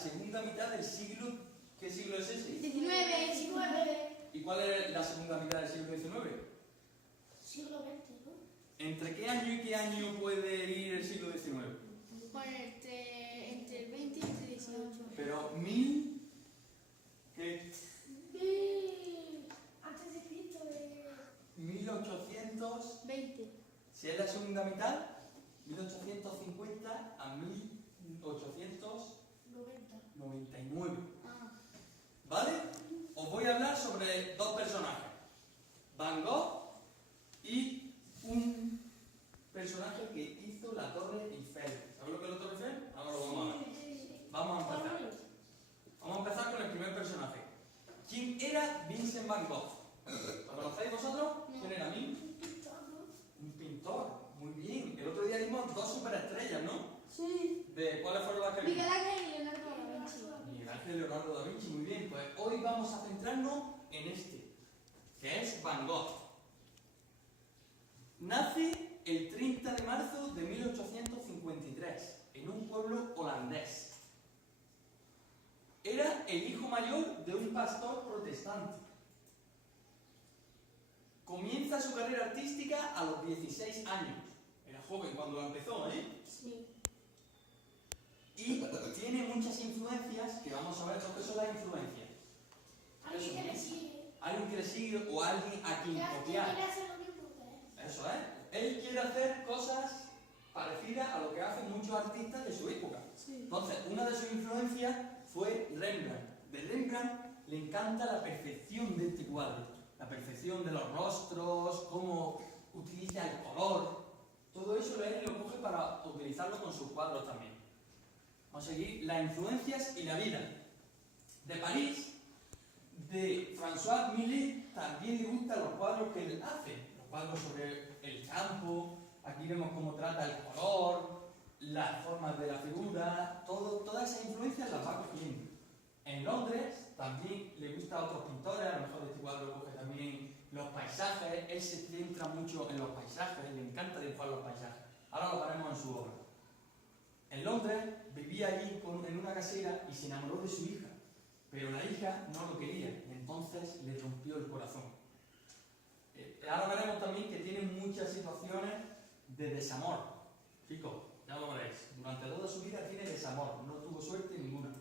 segunda mitad del siglo... ¿Qué siglo es ese? 19. ¿Y cuál es la segunda mitad del siglo XIX? Siglo XX, ¿no? ¿Entre qué año y qué año puede ir el siglo XIX? Bueno, entre el 20 y el 18. Pero mil... ¿Qué? Antes de Cristo, 1800... 20. Si es la segunda mitad, 1850 a 1899. Ah. ¿Vale? Os voy a hablar sobre dos personajes. Van Gogh y un personaje que hizo la Torre Eiffel. ¿Sabes lo que es la Torre Eiffel? Ahora lo vamos a ver. Vamos a empezar. Vamos a empezar con el primer personaje. ¿Quién era Vincent Van Gogh? ¿Lo conocéis vosotros? No. ¿Quién era mí? Un pintor. Muy bien. El otro día vimos dos superestrellas, ¿no? Sí. ¿De cuáles fueron las que vimos? Miguel Ángel y Leonardo da Vinci. Miguel Ángel Leonardo da Vinci, muy bien. Pues hoy vamos a centrarnos en este, que es Van Gogh. Nace el 30 de marzo de 1853 en un pueblo holandés. Era el hijo mayor de un pastor protestante. Comienza su carrera artística a los 16 años. Era joven cuando la empezó, ¿eh? Sí. Y tiene muchas influencias, que vamos a ver lo que son las influencias. Alguien que le sigue. Alguien que le sigue o alguien a quien Que copiar. quiere hacer lo mismo que él. Eso es. Él quiere hacer cosas parecidas a lo que hacen muchos artistas de su época. Sí. Entonces, una de sus influencias fue Rembrandt. De Rembrandt le encanta la perfección de este cuadro. La perfección de los rostros, cómo utiliza el color. Todo eso él lo coge para utilizarlo con sus cuadros también. Vamos a seguir las influencias y la vida. De París, de François Millet, también le gustan los cuadros que él hace. Los cuadros sobre el campo, aquí vemos cómo trata el color, las formas de la figura, todas esas influencias las va cogiendo. En Londres también le gusta a otros pintores, a lo mejor de este cuadro coge también los paisajes, él se centra mucho en los paisajes, le encanta dibujar los paisajes. Ahora lo veremos en su obra. En Londres vivía allí en una casera y se enamoró de su hija, pero la hija no lo quería y entonces le rompió el corazón. Ahora veremos también que tiene muchas situaciones de desamor. Chicos, ya lo veréis, durante toda su vida tiene desamor, no tuvo suerte ninguna.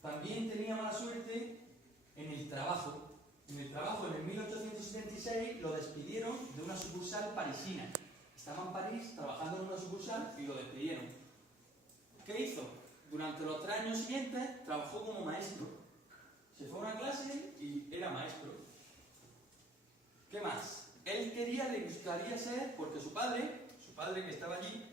También tenía mala suerte en el trabajo. En el trabajo, en el 1876, lo despidieron de una sucursal parisina. Estaba en París trabajando en una sucursal y lo despidieron. ¿Qué hizo? Durante los 3 años siguientes trabajó como maestro. Se fue a una clase y era maestro. ¿Qué más? Él le gustaría ser, porque su padre que estaba allí,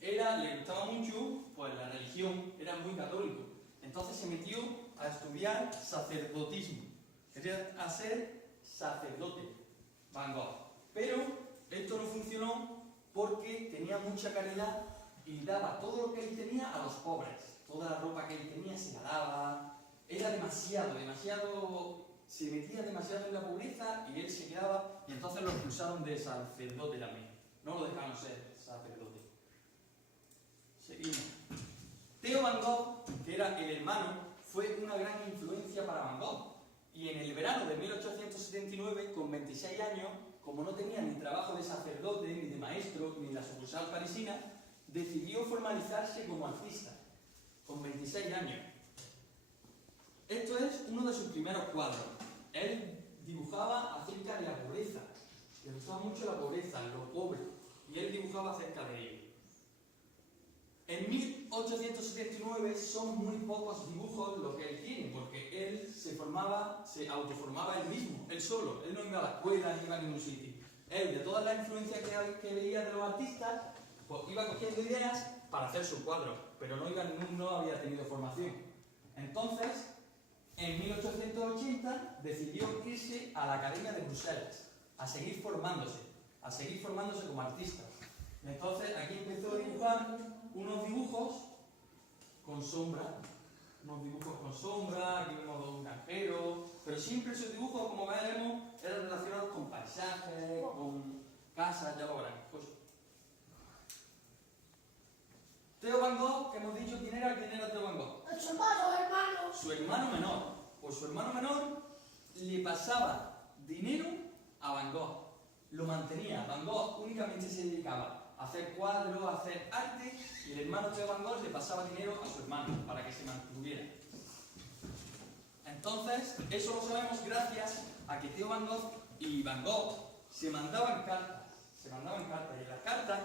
le gustaba mucho pues, la religión, era muy católico. Entonces se metió a estudiar sacerdotismo. Quería ser sacerdote, Van Gogh. Pero esto no funcionó porque tenía mucha caridad y daba todo lo que él tenía a los pobres. Toda la ropa que él tenía se la daba. Era demasiado, se metía demasiado en la pobreza y él se quedaba, y entonces lo expulsaron de sacerdote también. No lo dejaron ser sacerdote. Seguimos. Theo Van Gogh, que era el hermano, fue una gran influencia para Van Gogh. Y en el verano de 1879, con 26 años, como no tenía ni trabajo de sacerdote, ni de maestro, ni en la sucursal parisina, decidió formalizarse como artista, con 26 años. Esto es uno de sus primeros cuadros. Él dibujaba acerca de la pobreza. Le gustaba mucho la pobreza, lo pobre. Y él dibujaba acerca de ello. En 1879 son muy pocos dibujos lo que él tiene, porque él se autoformaba él mismo, él solo. Él no iba a la escuela, ni iba a ningún sitio. Él, de todas las influencias que veía de los artistas, pues iba cogiendo ideas para hacer sus cuadros, pero no había tenido formación. Entonces, en 1880 decidió irse a la Academia de Bruselas, a seguir formándose como artista. Entonces aquí empezó a dibujar unos dibujos con sombra, aquí vemos un granjero, pero siempre sus dibujos, como veremos, eran relacionados con paisajes, con casas, ya lo verán. Pues. Theo Van Gogh, que hemos dicho quién era Theo Van Gogh. El champán. pasaba dinero a Van Gogh. Lo mantenía. Van Gogh únicamente se dedicaba a hacer cuadros, a hacer arte, y el hermano de Van Gogh le pasaba dinero a su hermano para que se mantuviera. Entonces, eso lo sabemos gracias a que Theo Van Gogh y Van Gogh se mandaban cartas. Se mandaban cartas, y en las cartas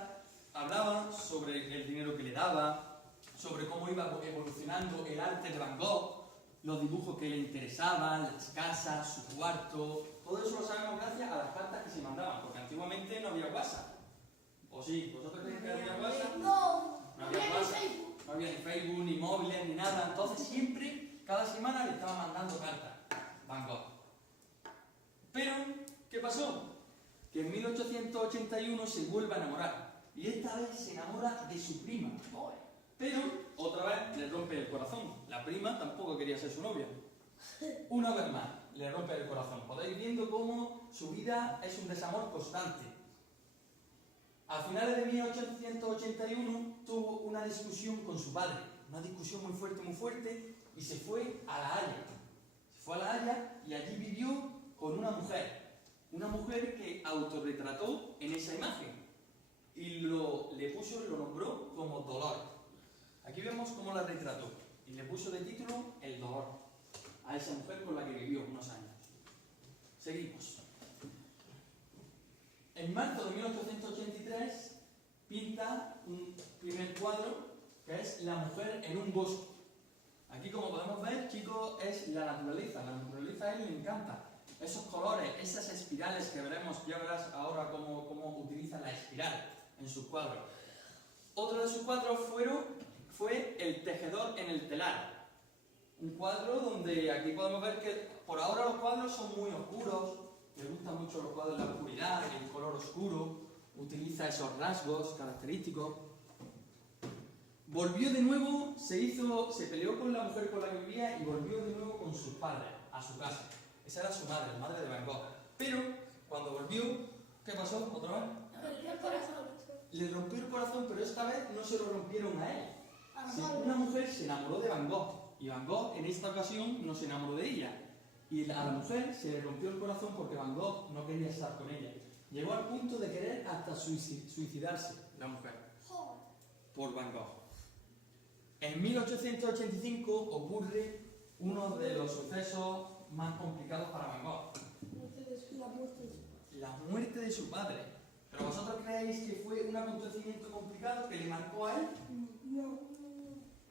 hablaban sobre el dinero que le daba, sobre cómo iba evolucionando el arte de Van Gogh, los dibujos que le interesaban, las casas, su cuarto. Todo eso lo sabemos gracias a las cartas que se mandaban, porque antiguamente no había WhatsApp. ¿O sí? ¿Vosotros creéis que había WhatsApp? No, No había WhatsApp, no había ni Facebook, ni móviles, ni nada. Entonces siempre, cada semana le estaba mandando cartas Van Gogh. Pero, ¿qué pasó? Que en 1881 se vuelve a enamorar. Y esta vez se enamora de su prima. Pero, otra vez, le rompe el corazón. La prima tampoco quería ser su novia. Una vez más, le rompe el corazón. Podéis viendo cómo su vida es un desamor constante. A finales de 1881 tuvo una discusión con su padre. Una discusión muy fuerte, y se fue a La Haya. Se fue a La Haya y allí vivió con una mujer. Una mujer que autorretrató en esa imagen. Y lo nombró como Dolor. Aquí vemos cómo la retrató. Y le puso de título El Dolor a esa mujer con la que vivió unos años. Seguimos. En marzo de 1883 pinta un primer cuadro que es La mujer en un bosque. Aquí, como podemos ver, chicos, es la naturaleza. La naturaleza a él le encanta. Esos colores, esas espirales que veremos, ya verás ahora cómo utiliza la espiral en sus cuadros. Otro de sus cuadros fue El tejedor en el telar. Un cuadro donde aquí podemos ver que por ahora los cuadros son muy oscuros. Le gustan mucho los cuadros de la oscuridad, el color oscuro. Utiliza esos rasgos característicos. Volvió de nuevo, se peleó con la mujer con la que vivía y volvió de nuevo con sus padres a su casa. Esa era su madre, la madre de Van Gogh. Pero cuando volvió, ¿qué pasó otra vez? Le rompió el corazón, pero esta vez no se lo rompieron a él. Una mujer se enamoró de Van Gogh y Van Gogh en esta ocasión no se enamoró de ella. Y a la mujer se le rompió el corazón porque Van Gogh no quería estar con ella. Llegó al punto de querer hasta suicidarse, la mujer, por Van Gogh. En 1885 ocurre uno de los sucesos más complicados para Van Gogh. La muerte de su padre. ¿Pero vosotros creéis que fue un acontecimiento complicado que le marcó a él? No.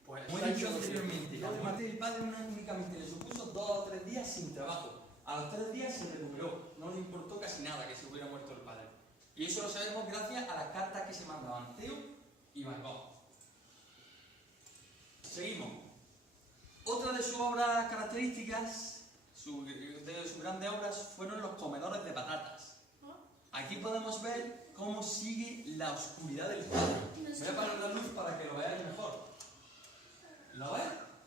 Pues, como he dicho anteriormente, la muerte del padre únicamente le supuso 2 o 3 días sin trabajo. A los 3 días se recuperó, no le importó casi nada que se hubiera muerto el padre. Y eso lo sabemos gracias a las cartas que se mandaban Theo y Van Gogh. Seguimos. Otra de sus obras características, de sus grandes obras, fueron los comedores de patatas. Aquí podemos ver cómo sigue la oscuridad del cuadro. Voy a apagar la luz para que lo veáis mejor. ¿Lo veis?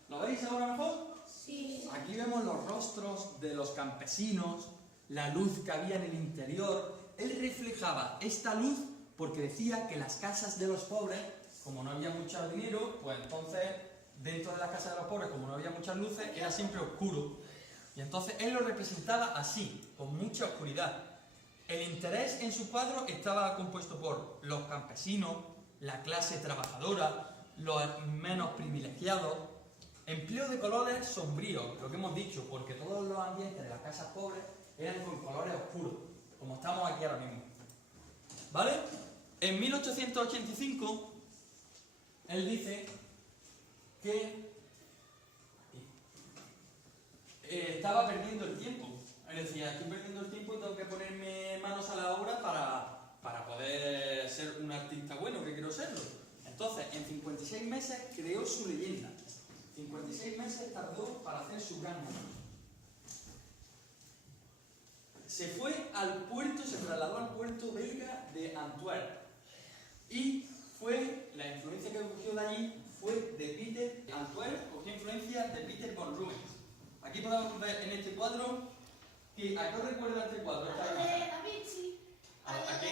¿Lo veis ahora mejor? Sí. Aquí vemos los rostros de los campesinos, la luz que había en el interior. Él reflejaba esta luz porque decía que las casas de los pobres, como no había mucho dinero, pues entonces dentro de las casas de los pobres, como no había muchas luces, era siempre oscuro. Y entonces él lo representaba así, con mucha oscuridad. El interés en su cuadro estaba compuesto por los campesinos, la clase trabajadora, los menos privilegiados. Empleo de colores sombríos, lo que hemos dicho, porque todos los ambientes de las casas pobres eran con colores oscuros, como estamos aquí ahora mismo. ¿Vale? En 1885, él dice que estaba perdiendo el tiempo. Él decía, estoy perdiendo el tiempo y tengo que ponerme manos a la obra para poder ser un artista bueno, que quiero serlo. Entonces, en 56 meses creó su leyenda. 56 meses tardó para hacer su gran obra. Se trasladó al puerto belga de Antwerp. Y la influencia que cogió de allí fue de Peter. Antwerp cogió influencia de Peter von Rubens. Aquí podemos ver en este cuadro que, ¿a qué os recuerda este cuadro? ¿A qué?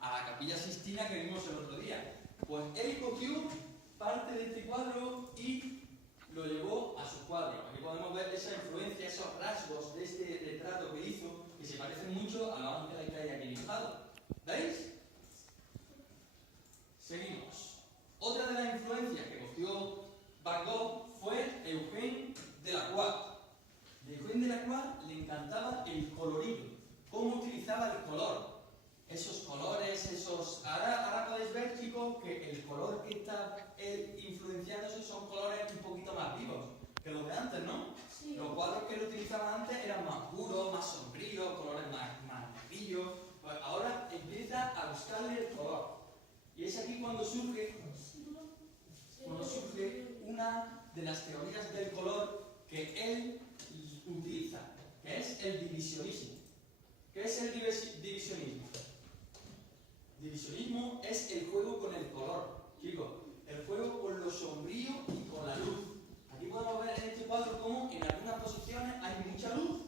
A la Capilla Sixtina que vimos el otro día. Pues él cogió parte de este cuadro y lo llevó a sus cuadros. Aquí podemos ver esa influencia, esos rasgos de este retrato que hizo, que se parecen mucho a los ángeles que hay aquí dibujados. ¿Veis? Seguimos. Otra de las influencias que cogió Van Gogh fue Eugène Delacroix. A Eugène Delacroix le encantaba el colorido, cómo utilizaba el color. Esos colores, esos... Ahora podéis ver, chicos, que el color que está influenciándose son colores un poquito más vivos que los de antes, ¿no? Sí. Los cuadros que él utilizaba antes eran más puros, más sombríos, colores más brillos. Pues ahora empieza a buscarle el color. Y es aquí cuando surge una de las teorías del color que él utiliza, que es el divisionismo. ¿Qué es el divisionismo? Divisionismo es el juego con el color, chicos, el juego con lo sombrío y con la luz. Aquí podemos ver en este cuadro cómo en algunas posiciones hay mucha luz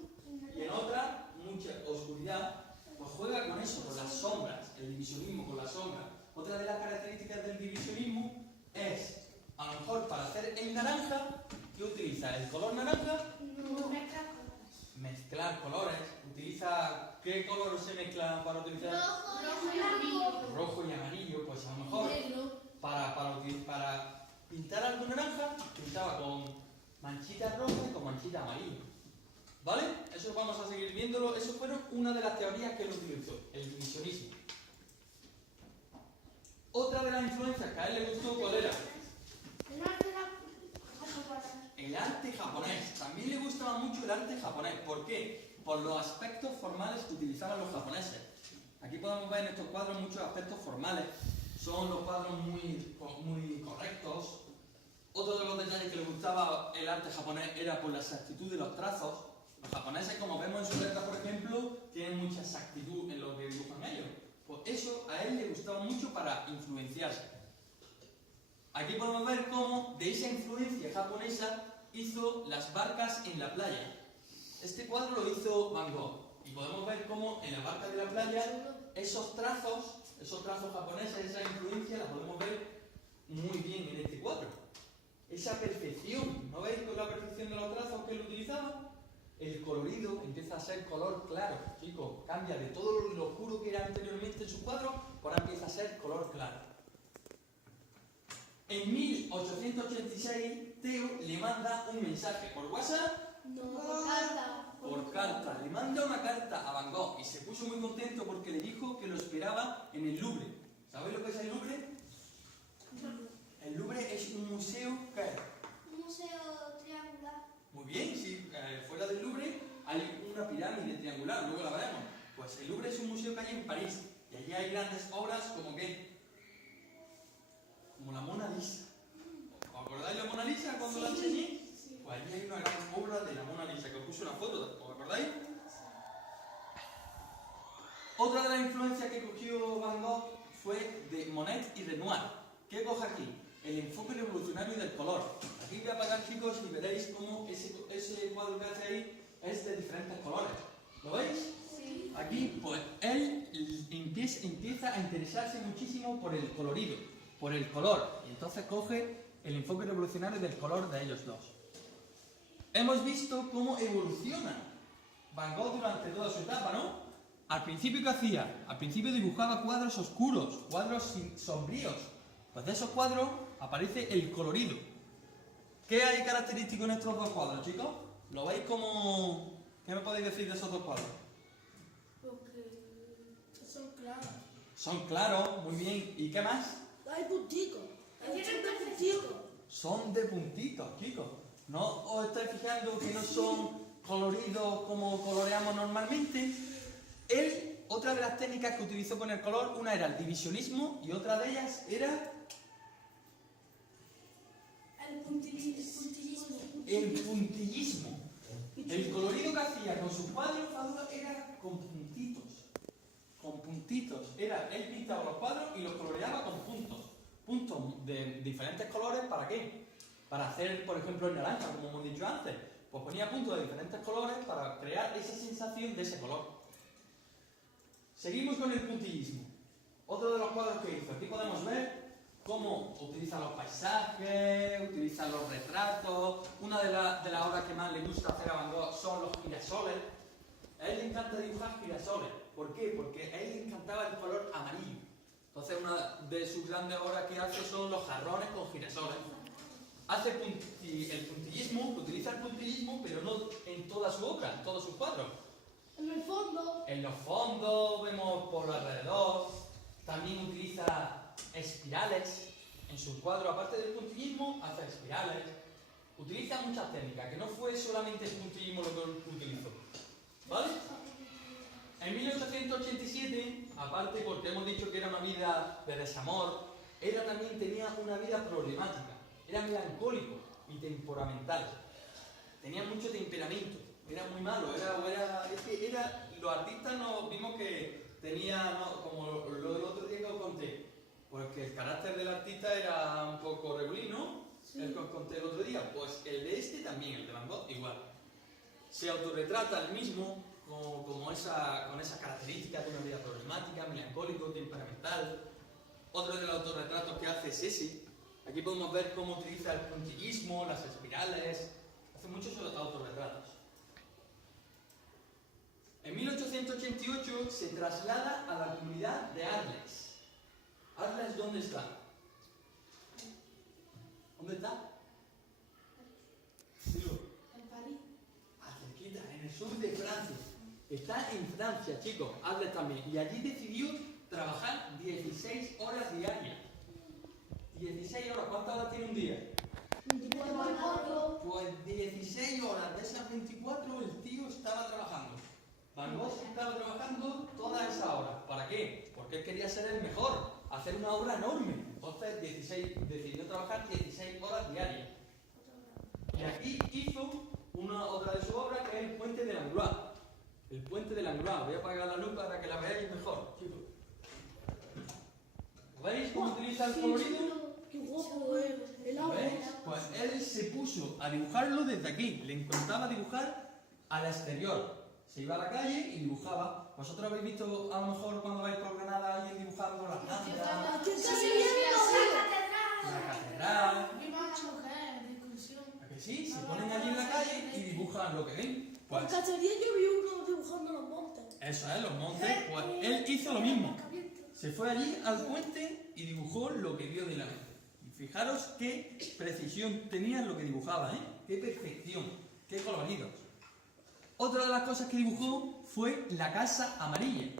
y en otras mucha oscuridad. Pues juega con eso, con las sombras, el divisionismo con las sombras. Otra de las características del divisionismo es, a lo mejor para hacer el naranja, ¿qué utiliza? ¿El color naranja? No mezcla colores. Mezclar colores. Utiliza... ¿Qué color se mezcla para utilizar? Rojo y amarillo. Rojo y amarillo. Pues a lo mejor Negro. para pintar algo naranja, pintaba con manchitas rojas y con manchitas amarillas. ¿Vale? Eso vamos a seguir viéndolo. Eso fueron una de las teorías que él utilizó, el divisionismo. Otra de las influencias que a él le gustó, ¿cuál era? El arte japonés. El arte japonés. También le gustaba mucho el arte japonés. ¿Por qué? Por los aspectos formales que utilizaban los japoneses. Aquí podemos ver en estos cuadros muchos aspectos formales. Son los cuadros muy correctos. Otro de los detalles que le gustaba el arte japonés era por la exactitud de los trazos. Los japoneses, como vemos en su letra, por ejemplo, tienen mucha exactitud en lo que dibujan ellos. Pues eso a él le gustaba mucho para influenciarse. Aquí podemos ver cómo de esa influencia japonesa hizo las barcas en la playa. Este cuadro lo hizo Van Gogh y podemos ver cómo en la barca de la playa esos trazos japoneses, esa influencia la podemos ver muy bien en este cuadro. Esa perfección, ¿no veis con la perfección de los trazos que él utilizaba? El colorido empieza a ser color claro, chicos, cambia de todo lo oscuro que era anteriormente en su cuadro, ahora empieza a ser color claro. En 1886, Theo le manda un mensaje por WhatsApp. No, por carta. Por carta, le manda una carta a Van Gogh y se puso muy contento porque le dijo que lo esperaba en el Louvre. ¿Sabéis lo que es el Louvre? El Louvre es un museo que... Un museo triangular. Muy bien, sí, fuera del Louvre hay una pirámide triangular, luego la veremos. Pues el Louvre es un museo que hay en París y allí hay grandes obras como que... como la Mona Lisa. ¿Os acordáis de la Mona Lisa cuando la enseñé? Pues allí hay una gran obra de la Mona Lisa, que os puse una foto, ¿os acordáis? Otra de las influencias que cogió Van Gogh fue de Monet y Renoir. ¿Qué coge aquí? El enfoque revolucionario del color. Aquí voy a apagar, chicos, y veréis cómo ese cuadro que hace ahí es de diferentes colores. ¿Lo veis? Sí. Aquí, pues, él empieza a interesarse muchísimo por el colorido, por el color. Y entonces coge el enfoque revolucionario del color de ellos dos. Hemos visto cómo evoluciona Van Gogh durante toda su etapa, ¿no? Al principio, ¿qué hacía? Al principio dibujaba cuadros oscuros, cuadros sombríos. Pues de esos cuadros aparece el colorido. ¿Qué hay característico en estos dos cuadros, chicos? ¿Lo veis como...? ¿Qué me podéis decir de esos dos cuadros? Porque son claros. Son claros, muy bien. ¿Y qué más? Hay punticos. Tienen punticos. Son de puntitos, chicos. ¿No os estáis fijando que no son coloridos como coloreamos normalmente? Él, otra de las técnicas que utilizó con el color, una era el divisionismo y otra de ellas era... El puntillismo. el puntillismo. El colorido que hacía con sus cuadros era con puntitos. Con puntitos. Él pintaba los cuadros y los coloreaba con puntos. Puntos de diferentes colores, ¿para qué? Para hacer, por ejemplo, el naranja, como hemos dicho antes. Pues ponía puntos de diferentes colores para crear esa sensación de ese color. Seguimos con el puntillismo. Otro de los cuadros que hizo. Aquí podemos ver cómo utiliza los paisajes, utiliza los retratos. Una de las obras que más le gusta hacer a Van Gogh son los girasoles. A él le encanta dibujar girasoles. ¿Por qué? Porque a él le encantaba el color amarillo. Entonces una de sus grandes obras que hace son los jarrones con girasoles. Hace el puntillismo, utiliza el puntillismo, pero no en toda su obra, en todos sus cuadros. En el fondo. En los fondos, vemos por alrededor. También utiliza espirales en sus cuadros. Aparte del puntillismo, hace espirales. Utiliza muchas técnicas, que no fue solamente el puntillismo lo que utilizó. ¿Vale? En 1887, aparte porque hemos dicho que era una vida de desamor, él también tenía una vida problemática. Era melancólico y temperamental. Tenía mucho temperamento. Era muy malo. Los artistas nos vimos que tenía, como lo del otro día que os conté, porque el carácter del artista era un poco regulín, ¿no? Sí. El que os conté el otro día. Pues el de este también, el de Van Gogh, igual. Se autorretrata él mismo con esa característica de una vida problemática, melancólico, temperamental. Otro de los autorretratos que hace es ese. Aquí podemos ver cómo utiliza el puntillismo, las espirales. Hace muchos autorretratos. En 1888 se traslada a la comunidad de Arles. ¿Arles dónde está? ¿Dónde está? Dilo. En París. Cerquita, en el sur de Francia. Está en Francia, chicos. Arles también. Y allí decidió trabajar 16 horas diarias. 16 horas. ¿Cuántas horas tiene un día? 24. Pues 16 horas de esas 24 el tío estaba trabajando. Van Gogh estaba trabajando todas esas horas. ¿Para qué? Porque él quería ser el mejor, hacer una obra enorme. Entonces decidió trabajar 16 horas diarias. Y aquí hizo otra de sus obras que es el Puente de Langlois. El Puente de Langlois. Voy a apagar la luz para que la veáis mejor, chicos. ¿Veis cómo utiliza el colorido? Qué guapo, el agua. ¿Veis? Pues él se puso a dibujarlo desde aquí. Le encantaba dibujar al exterior. Se iba a la calle y dibujaba. ¿Vosotros habéis visto a lo mejor cuando vais por Granada alguien dibujando las plantas? La Catedral. Mi mamá mujer de excursión. ¿A que sí? Se ponen allí en la calle y dibujan lo que ven. En Pues Cacería yo vi uno dibujando los montes. eso es, los montes. Pues él hizo lo mismo. Se fue allí al puente y dibujó lo que vio de la mente. Y fijaros qué precisión tenía en lo que dibujaba, ¿eh? Qué perfección, qué coloridos. Otra de las cosas que dibujó fue la Casa Amarilla.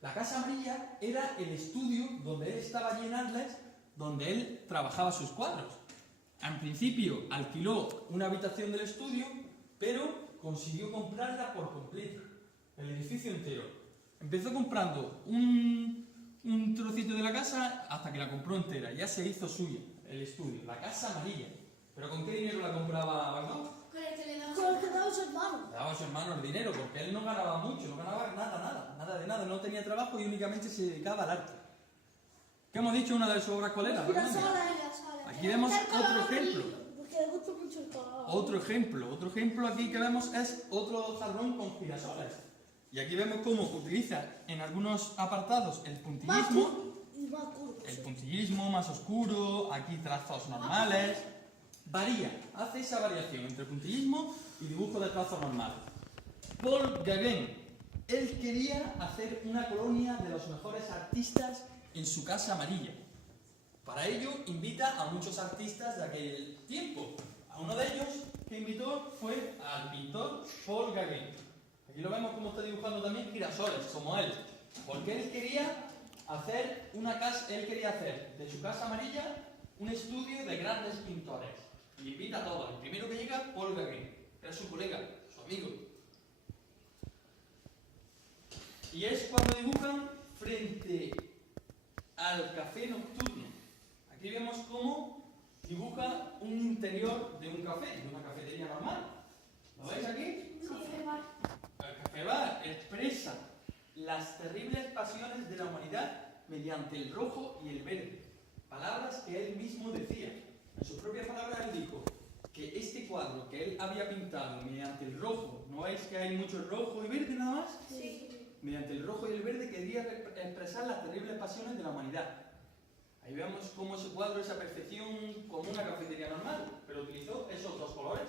La Casa Amarilla era el estudio donde él estaba allí en Arles, donde él trabajaba sus cuadros. En principio alquiló una habitación del estudio, pero consiguió comprarla por completo, el edificio entero. Empezó comprando un trocito de la casa hasta que la compró entera. Ya se hizo suya, el estudio, la Casa Amarilla. ¿Pero con qué dinero la compraba Van Gogh? Con el que le daba. Con el que daba su hermano. Le daba a su hermano el dinero, porque él no ganaba mucho, no ganaba nada de nada, no tenía trabajo y únicamente se dedicaba al arte. ¿Qué hemos dicho? Una de sus obras, ¿cuál era? Aquí vemos otro ejemplo. Porque le gusta mucho el color. Otro ejemplo aquí que vemos es otro jarrón con girasoles. Y aquí vemos cómo utiliza en algunos apartados el puntillismo, el puntillismo más oscuro, aquí trazos normales. Varía, hace esa variación entre puntillismo y dibujo de trazos normales. Paul Gauguin, él quería hacer una colonia de los mejores artistas en su Casa Amarilla. Para ello invita a muchos artistas de aquel tiempo. A uno de ellos que invitó fue al pintor Paul Gauguin. Aquí lo vemos como está dibujando también girasoles, como él. Porque él quería hacer de su Casa Amarilla un estudio de grandes pintores. Y invita a todos. El primero que llega, Paul Gauguin. Era su colega, su amigo. Y es cuando dibujan frente al café nocturno. Aquí vemos cómo dibuja un interior de un café, de una cafetería normal. ¿Lo veis aquí? El café bar expresa las terribles pasiones de la humanidad mediante el rojo y el verde. Palabras que él mismo decía. En sus propias palabras él dijo que este cuadro que él había pintado mediante el rojo, ¿no veis que hay mucho rojo y verde nada más? Sí. Mediante el rojo y el verde quería expresar las terribles pasiones de la humanidad. Ahí vemos cómo ese cuadro es a perfección como una cafetería normal, pero utilizó esos dos colores,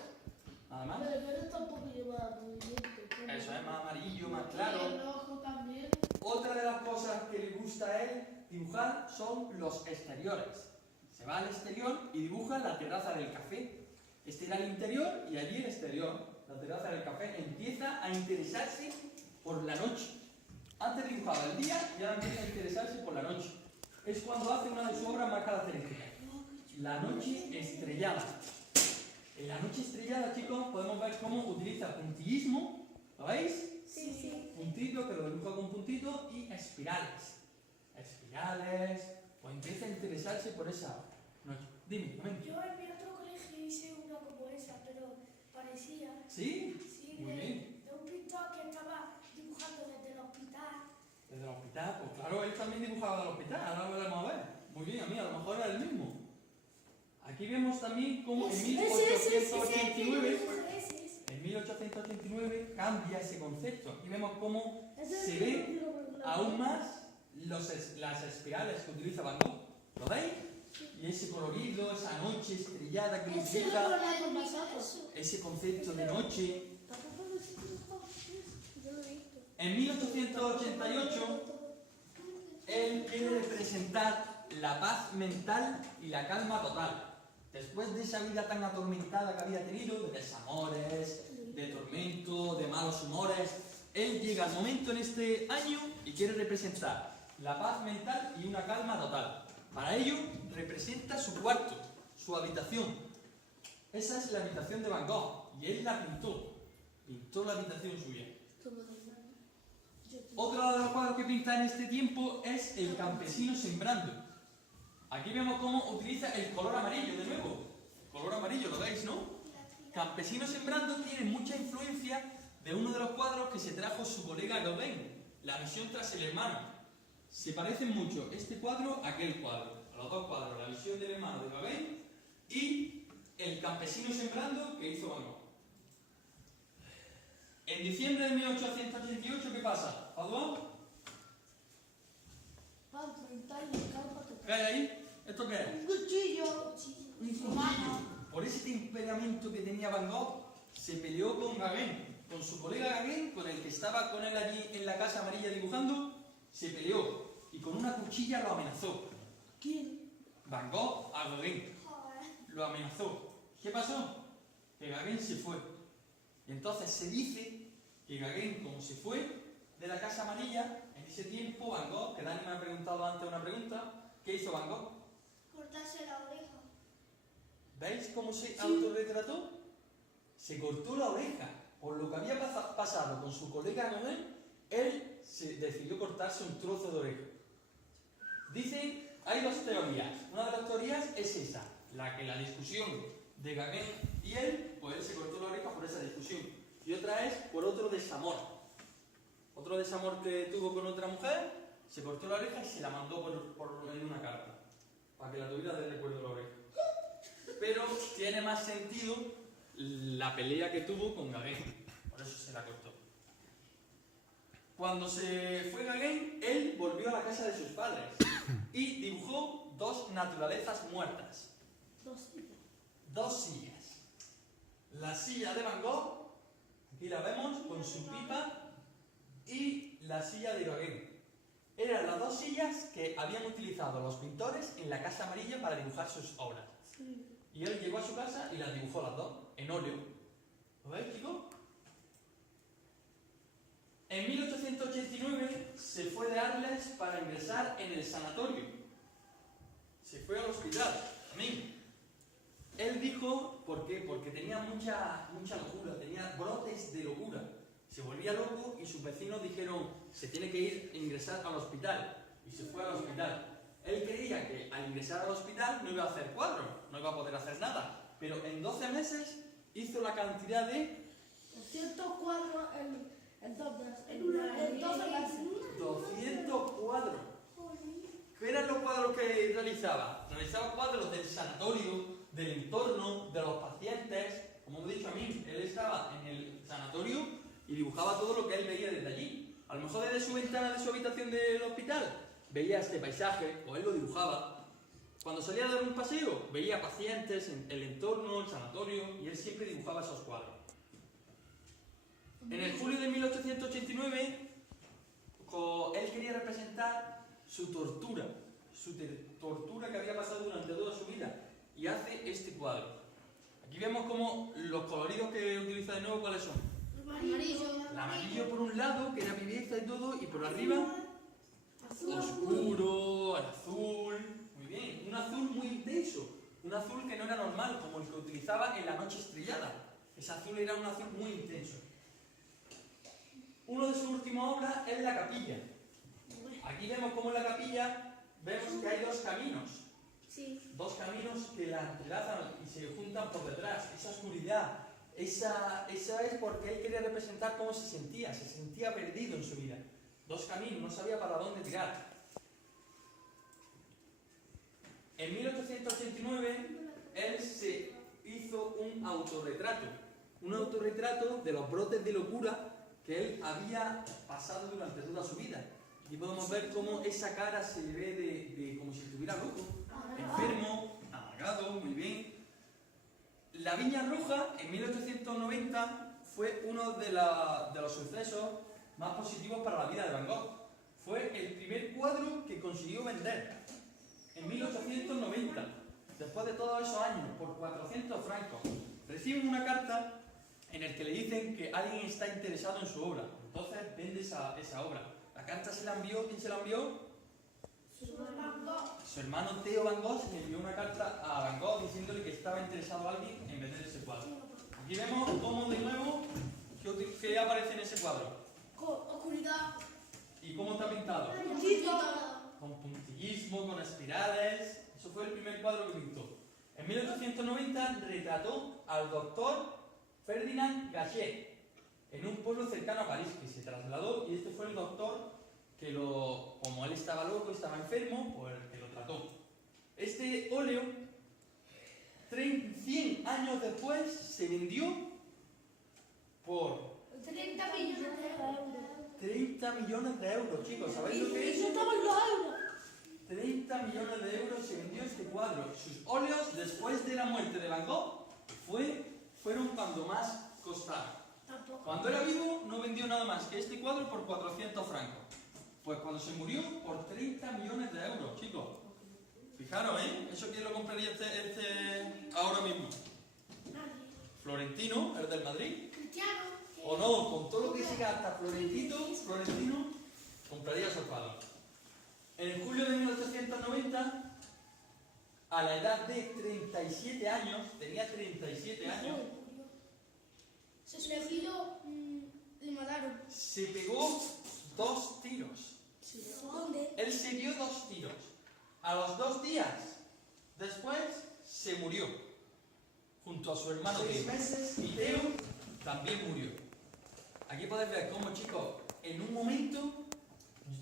nada más. Pero el verde tampoco lleva movimiento. Eso es más amarillo, más Y claro. el rojo también. Otra de las cosas que le gusta a él dibujar son los exteriores. Se va al exterior y dibuja la terraza del café. Este era el interior y allí el exterior, la terraza del café. Empieza a interesarse por la noche. Antes dibujaba el día y ahora empieza a interesarse por la noche. Es cuando hace una de sus obras más características. La noche estrellada. En la noche estrellada, chicos, podemos ver cómo utiliza puntillismo. ¿Lo veis? Sí, sí. Puntito, que lo dibuja con puntito, y espirales. Espirales, pues empieza a interesarse por esa noche. Dime, comenta. Yo en mi otro colegio hice una como esa, pero parecía, ¿Sí? sí, Muy bien. de un pintor que estaba dibujando desde el hospital. Desde el hospital, pues claro, él también dibujaba del hospital, ahora lo vamos a ver. Muy bien, a mí a lo mejor era el mismo. Aquí vemos también cómo en 1889, en 1889 cambia ese concepto. Aquí vemos cómo se ve aún más las espirales que utiliza Van Gogh. ¿Lo veis? Y ese colorido, esa noche estrellada que Ese utiliza, lo con nosotros. ese concepto de noche. Yo lo he visto. En 1888, él quiere representar la paz mental y la calma total. Después de esa vida tan atormentada que había tenido, de desamores, de tormento, de malos humores, él llega al momento en este año y quiere representar la paz mental y una calma total. Para ello, representa su cuarto, su habitación. Esa es la habitación de Van Gogh y él la pintó. Pintó la habitación suya. Otro de los cuadros que pinta en este tiempo es El campesino sembrando. Aquí vemos cómo utiliza el color amarillo de nuevo. El color amarillo, ¿lo veis, no? Campesino sembrando tiene mucha influencia de uno de los cuadros que se trajo su colega Gauguin, La visión tras el hermano. Se parecen mucho este cuadro a aquel cuadro, a los dos cuadros, La visión del hermano de Gauguin y El campesino sembrando que hizo Van Gogh. En diciembre de 1888, ¿qué pasa? ¿Pablo? Para pintar y calma ¿Qué total. hay ahí? ¿Esto qué es? Un cuchillo. Un cuchillo. Por ese temperamento que tenía Van Gogh, se peleó con Gauguin, con su colega Gauguin, con el que estaba con él allí en la Casa Amarilla dibujando, se peleó y con una cuchilla lo amenazó. ¿Quién? Van Gogh a Gauguin, Joder. lo amenazó. ¿Qué pasó? Que Gauguin se fue. Y entonces se dice que Gauguin, como se fue de la Casa Amarilla, en ese tiempo Van Gogh, que Dani me ha preguntado antes una pregunta, ¿qué hizo Van Gogh? Cortarse la oreja. ¿Veis cómo se autorretrató? Se cortó la oreja. Por lo que había pasado con su colega Gauguin, él se decidió cortarse un trozo de oreja. Dicen, hay dos teorías. Una de las teorías es esa, la discusión de Gauguin y él, pues él se cortó la oreja por esa discusión. Y otra es por otro desamor. Otro desamor que tuvo con otra mujer, se cortó la oreja y se la mandó en una carta, para que la tuviera de recuerdo la oreja. Pero tiene más sentido la pelea que tuvo con Gauguin, por eso se la cortó. Cuando se fue Gauguin, él volvió a la casa de sus padres y dibujó dos naturalezas muertas, dos sillas. La silla de Van Gogh, aquí la vemos con su pipa, y la silla de Gauguin. Eran las dos sillas que habían utilizado los pintores en la Casa Amarilla para dibujar sus obras. Y él llegó a su casa y las dibujó las dos, en óleo. ¿Lo veis, chicos? En 1889 se fue de Arles para ingresar en el sanatorio. Se fue al hospital. Amén. Él dijo, ¿por qué? Porque tenía mucha locura, tenía brotes de locura. Se volvía loco y sus vecinos dijeron, se tiene que ir a ingresar al hospital. Y se fue al hospital. Él creía que al ingresar al hospital no iba a hacer cuadros, no iba a poder hacer nada. Pero en 12 meses hizo la cantidad de 200 cuadros en 2 meses. En 12 meses. 200 cuadros. ¿Qué eran los cuadros que realizaba? Realizaba cuadros del sanatorio, del entorno, de los pacientes. Como he dicho a mí, él estaba en el sanatorio y dibujaba todo lo que él veía desde allí. A lo mejor desde su ventana de su habitación del hospital veía este paisaje, o él lo dibujaba. Cuando salía a dar un paseo, veía pacientes, el entorno, el sanatorio, y él siempre dibujaba esos cuadros. En el julio de 1889, él quería representar su tortura que había pasado durante toda su vida, y hace este cuadro. Aquí vemos como los coloridos que utiliza de nuevo, ¿cuáles son? Amarillo. El amarillo por un lado, que era viveza y todo, y por arriba, oscuro, el azul. Muy bien, un azul muy intenso, un azul que no era normal, como el que utilizaba en La noche estrellada. Ese azul era un azul muy intenso. Uno de sus últimas obras es la capilla. Aquí vemos como en la capilla vemos que hay dos caminos. Sí. Dos caminos que la entrelazan y se juntan por detrás. Esa oscuridad, esa es porque él quería representar cómo se sentía perdido en su vida. Dos caminos, no sabía para dónde tirar. En 1889, él se hizo un autorretrato de los brotes de locura que él había pasado durante toda su vida. Y podemos ver cómo esa cara se le ve de como si estuviera loco, enfermo, amargado, muy bien. La Viña Roja, en 1890, fue uno de los sucesos más positivos para la vida de Van Gogh. Fue el primer cuadro que consiguió vender en 1890, después de todos esos años, por 400 francos. Reciben una carta en la que le dicen que alguien está interesado en su obra. Entonces vende esa obra. La carta se la envió, ¿quién se la envió? Su hermano Theo Van Gogh le envió una carta a Van Gogh diciéndole que estaba interesado alguien en vender ese cuadro. Aquí vemos cómo de nuevo, ¿qué aparece en ese cuadro? Oscuridad. ¿Y cómo está pintado? Con puntillismo, con espirales. Eso fue el primer cuadro que pintó. En 1890 retrató al doctor Ferdinand Gachet en un pueblo cercano a París, que se trasladó, y este fue el doctor que como él estaba loco, estaba enfermo, pues el que lo trató. Este óleo, 100 años después, se vendió por 30 millones de euros. 30 millones de euros, chicos. ¿Sabéis lo que es? Eso estaban los euros. 30 millones de euros se vendió este cuadro. Sus óleos, después de la muerte de Van Gogh, fueron cuando más costaron. Cuando era vivo, no vendió nada más que este cuadro por 400 francos. Pues cuando se murió, por 30 millones de euros, chicos. Fijaros, ¿eh? ¿Eso quién lo compraría ahora mismo? Florentino, el del Madrid. Cristiano. O no, con todo lo que se gasta Florentino, compraría esos cuadros. En julio de 1890, a la edad de 37 años, tenía 37 años, Se suicidó. Le mataron. se pegó 2 tiros. ¿Dónde? Él se dio 2 tiros. A los 2 días después se murió, junto a su hermano 6 meses, y Theo también murió. Aquí podéis ver cómo, chicos, en un momento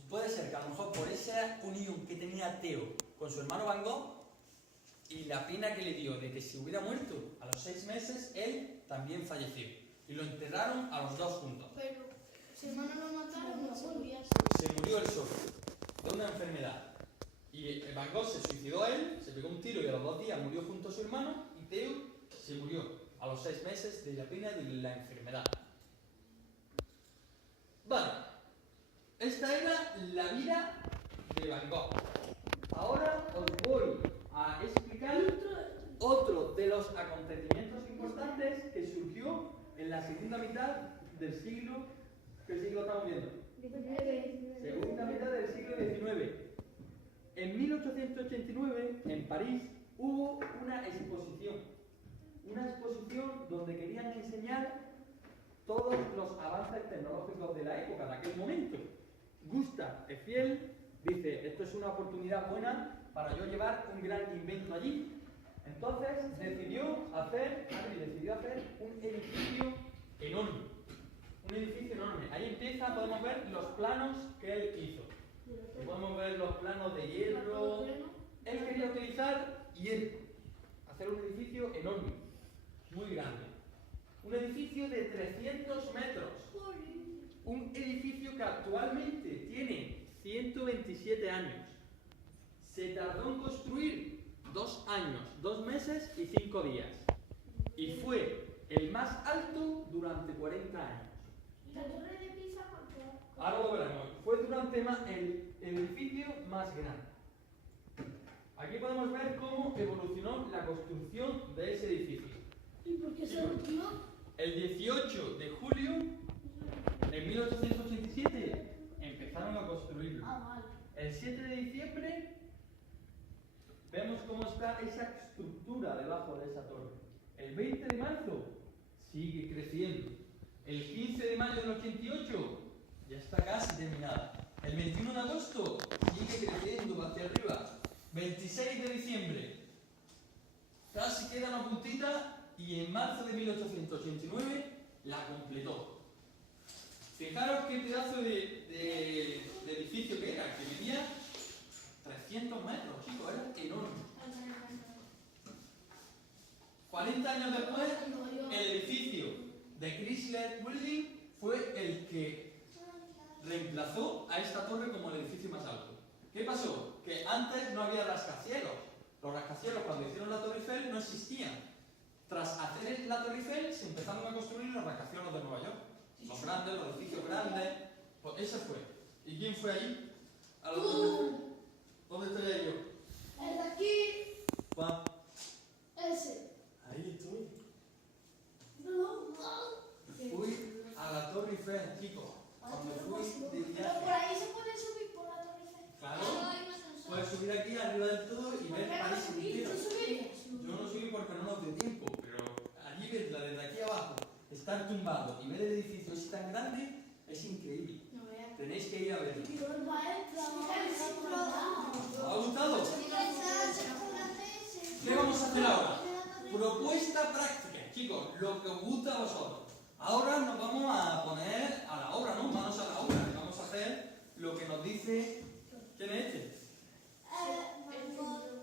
puede ser que a lo mejor por esa unión que tenía Theo con su hermano Van Gogh y la pena que le dio de que se hubiera muerto a los 6 meses, él también falleció. Y lo enterraron a los 2 juntos. Pero su hermano lo mataron, no se murió. Se murió él solo, de una enfermedad. Y Van Gogh se suicidó él, se pegó un tiro y a los 2 días murió junto a su hermano, y Theo se murió a los 6 meses de la pena de la enfermedad. Vale, esta era la vida de Van Gogh. Ahora os voy a explicar otro de los acontecimientos importantes que surgió en la segunda mitad del siglo. ¿Qué siglo estamos viendo? Segunda mitad del siglo XIX. En 1889, en París, hubo una exposición donde querían enseñar todos los avances tecnológicos de la época, de aquel momento. Gustave Eiffel dice, esto es una oportunidad buena para yo llevar un gran invento allí. Entonces decidió hacer un edificio enorme. Ahí empieza, podemos ver los planos que él hizo. Podemos ver los planos de hierro. Él quería utilizar hierro, hacer un edificio enorme, muy grande. Un edificio de 300 metros. Un edificio que actualmente tiene 127 años. Se tardó en construir años, 2 meses y 5 días. Y fue el más alto durante 40 años. ¿La torre de Pisa cuánto? Ahora lo veremos. Fue durante el edificio más grande. Aquí podemos ver cómo evolucionó la construcción de ese edificio. ¿Y por qué se ultimó? El 18 de julio de 1887 empezaron a construirlo. Vale. El 7 de diciembre vemos cómo está esa estructura debajo de esa torre. El 20 de marzo sigue creciendo. El 15 de mayo del 88 ya está casi terminada. El 21 de agosto sigue creciendo hacia arriba. 26 de diciembre casi queda una puntita y en marzo de 1889 la completó. Fijaros qué pedazo de edificio que era, que medía 300 metros, chicos, era enorme. 40 años después, el edificio de Chrysler Building fue el que reemplazó a esta torre como el edificio más alto. ¿Qué pasó? Que antes no había rascacielos. Los rascacielos cuando hicieron la Torre Eiffel no existían. Tras hacer la Torre Eiffel se empezaron a construir los rascacielos de Nueva York. Los grandes, los edificios grandes. Pues ese fue. ¿Y quién fue ahí? ¿Dónde estoy ahí yo? El de aquí, Juan. ese. Ahí estoy. No. Fui a la Torre Eiffel, chicos. Cuando fui de Pero por viaje. ahí se puede subir por la torre Eiffel. Claro. Puedes subir aquí arriba del todo y ver París entero. Yo no subí porque no nos dio tiempo, pero allí verla desde aquí abajo, estar tumbado y ver el edificio ese tan grande, es increíble. Tenéis que ir a verlo. ¿Os ha gustado? ¿Qué vamos a hacer ahora? Propuesta práctica, chicos, lo que os gusta a vosotros. Ahora nos vamos a poner a la obra, ¿no? Manos a la obra. Y vamos a hacer lo que nos dice... ¿Quién es este?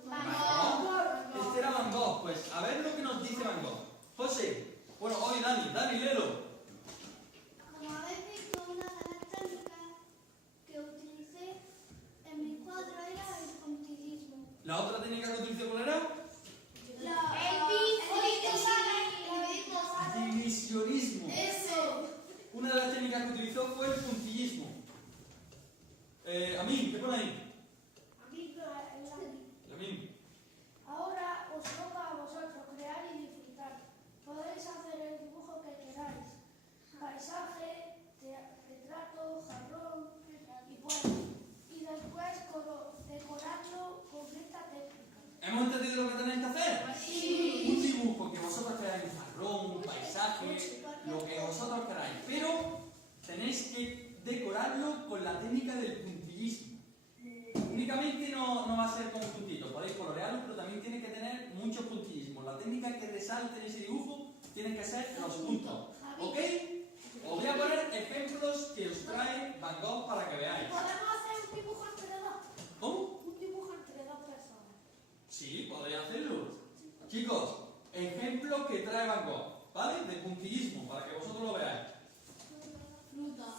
Van Gogh. Este era Van Gogh. Pues a ver lo que nos dice Van Gogh. José. Bueno, hoy Dani, léelo. Como habéis visto, una de las técnicas que utilicé en mi cuadro era el puntillismo. ¿La otra técnica que utilicé cuál era? Divisionismo. Eso. Una de las técnicas que utilizó fue el puntillismo. A mí, ¿qué pone ahí? A mí. Ahora os toca a vosotros crear y disfrutar. Podéis hacer el dibujo que queráis. Paisaje, retrato, jarrón y bueno. Y después decorarlo con esta técnica. ¿Hemos entendido lo que tenéis que hacer? Sí. Un dibujo que vosotros queráis, un jarrón, un paisaje, lo que vosotros queráis. Pero tenéis que decorarlo con la técnica del puntillismo. Únicamente no va a ser con puntitos, podéis colorearlo, pero también tiene que tener mucho puntillismo. La técnica que resalte en ese dibujo tienen que ser los puntos. ¿Ok? Os voy a poner ejemplos que os trae Van Gogh para que veáis. ¿Podemos hacer un dibujo entre dos? ¿Cómo? Un dibujo entre dos personas. Sí, podéis hacerlo. Chicos, ejemplos que trae Van Gogh, ¿vale? De puntillismo, para que vosotros lo veáis.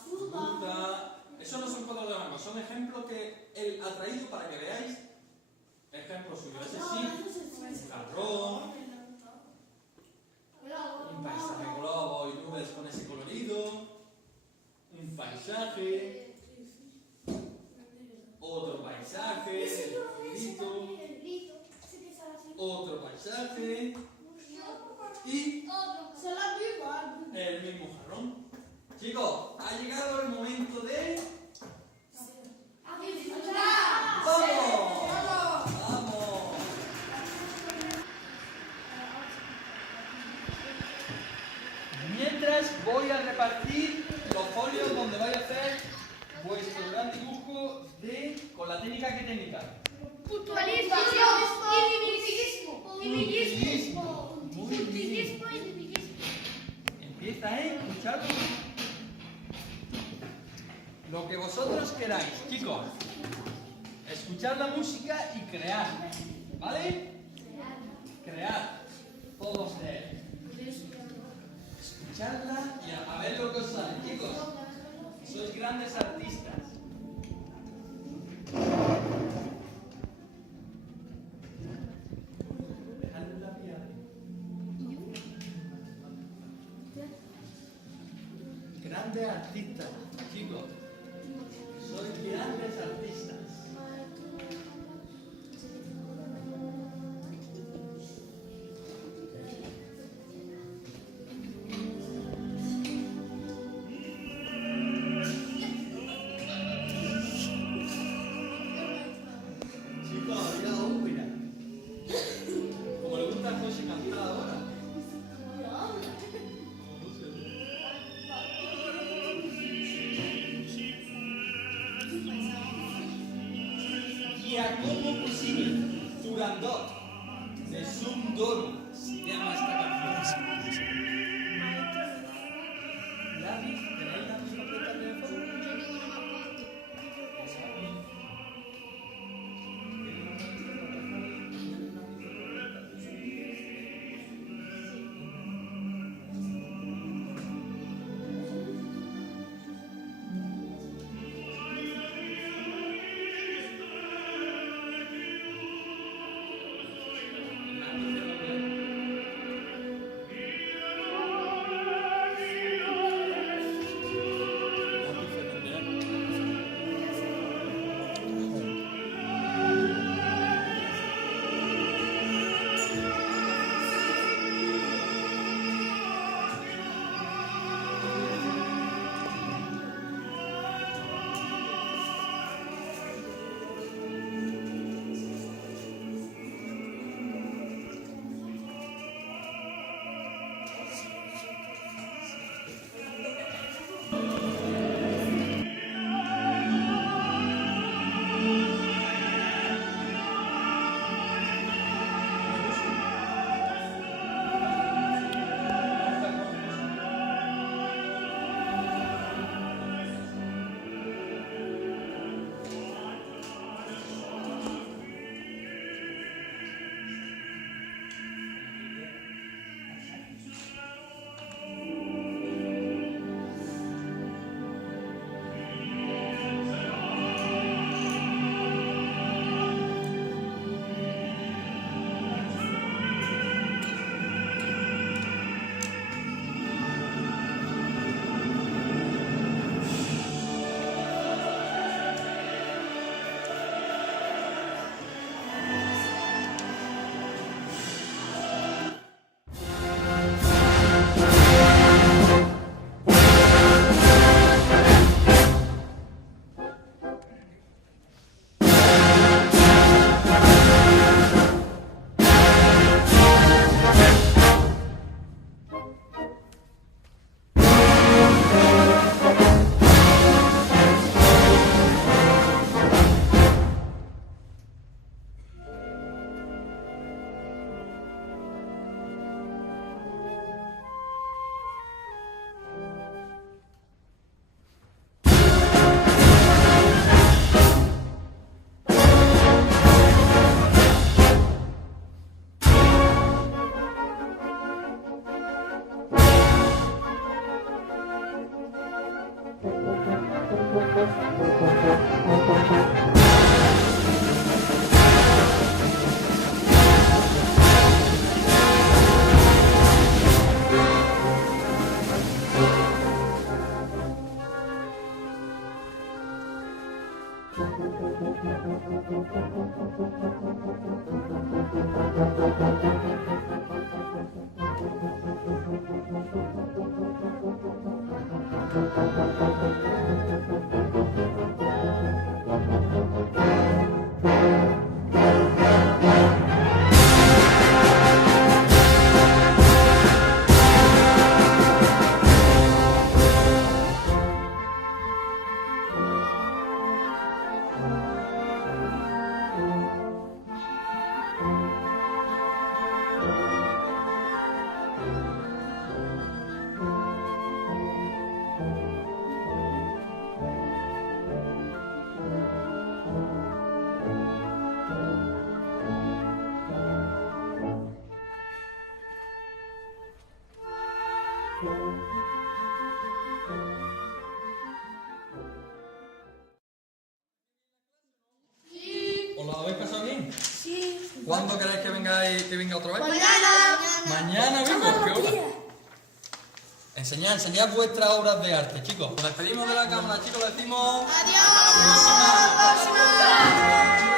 Fruta. Eso no son cuadros de Van Gogh, son ejemplos que él ha traído para que veáis ejemplos suyos. Ese sí, un jarrón, un paisaje globo y nubes con ese colorido, un paisaje, otro paisaje, otro paisaje y el mismo jarrón. Chicos, ha llegado el momento de... ¡Vamos! ¡Vamos! Mientras voy a repartir los folios donde vais a hacer vuestro gran dibujo con la técnica. ¿Qué técnica? Puntualismo y divigismo. Puntillismo. Muy bien. Empieza, escuchadlo. Lo que vosotros queráis, chicos. Escuchar la música y crear. ¿Vale? Crear. Todos leer. Escucharla y a ver lo que os sale, chicos. Sois grandes artistas. grandes artistas, chicos. Sois grandes artistas. Chicos, había ópera. Como le gusta a José cantar ahora. Giacomo Puccini, Turandot, Nessun Dorma, se llama esta canción. ¿Lápiz? ¿Tenéis lápiz para apretar el teléfono? Yo tengo una más ¿Os lo habéis pasado bien? Sí. ¿Cuándo queréis que venga otra vez? Mañana. Mañana vengo, ¿qué hora? Enseñad vuestras obras de arte, chicos. Nos despedimos de la cámara, chicos, decimos... Adiós. ¡Hasta la próxima!